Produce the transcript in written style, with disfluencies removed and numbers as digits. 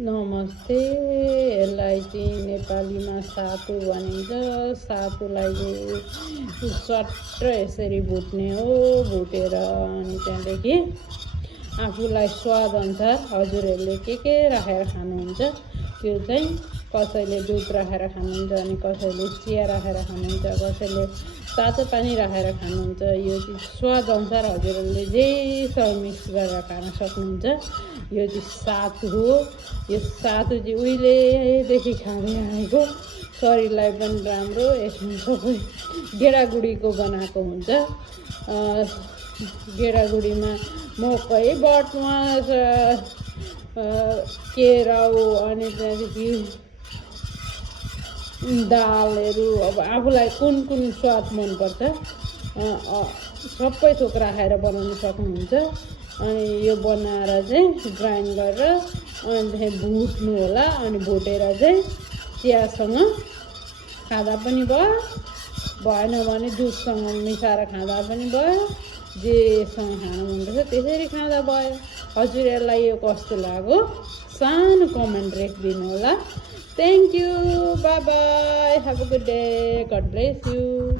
नमस्ते। यसलाई चाहिँ नेपालीमा सातु भनिन्छ। सातुलाई चाहिँ सट्ट यसरी भुट्ने हो। भुटेर अनि त्यहाँदेखि आफूलाई स्वाद अनुसार हजुरहरूले के राखेर खानुहुन्छ त्यो चाहिँ कसैले दुध राखेर खानुहुन्छ अनि कसैले चिया राखेर खानुहुन्छ, कसैले तातो पानी राखेर खानुहुन्छ। यो चाहिँ स्वाद अनुसार हजुरहरूले जेसँग मिक्स गरेर खान सक्नुहुन्छ। यो चाहिँ सातु हो। यो सातु चाहिँ उहिलेदेखि खाँदै आएको, शरीरलाई पनि राम्रो। यसमा सबै गेडागुडीको बनाएको हुन्छ। गेडागुडीमा मकै, बटमास, केराउ अनि त्यहाँदेखि दालहरू, अब आफूलाई कुन स्वाद मनपर्छ सबै थोक राखेर बनाउन सक्नुहुन्छ। अनि यो बनाएर चाहिँ ग्राइन्ड गरेर अनि त्यहाँदेखि भुट्नु होला। अनि भुटेर चाहिँ चियासँग खाँदा पनि भयो, भएन भने दुधसँग मिसाएर खाँदा पनि भयो। जेसँग खान मनपर्छ त्यसरी खाँदा भयो। हजुरहरूलाई यो कस्तो लाग्यो सानो कमेन्ट लेखिदिनु होला। Thank you. Bye bye. Have a good day. God bless you.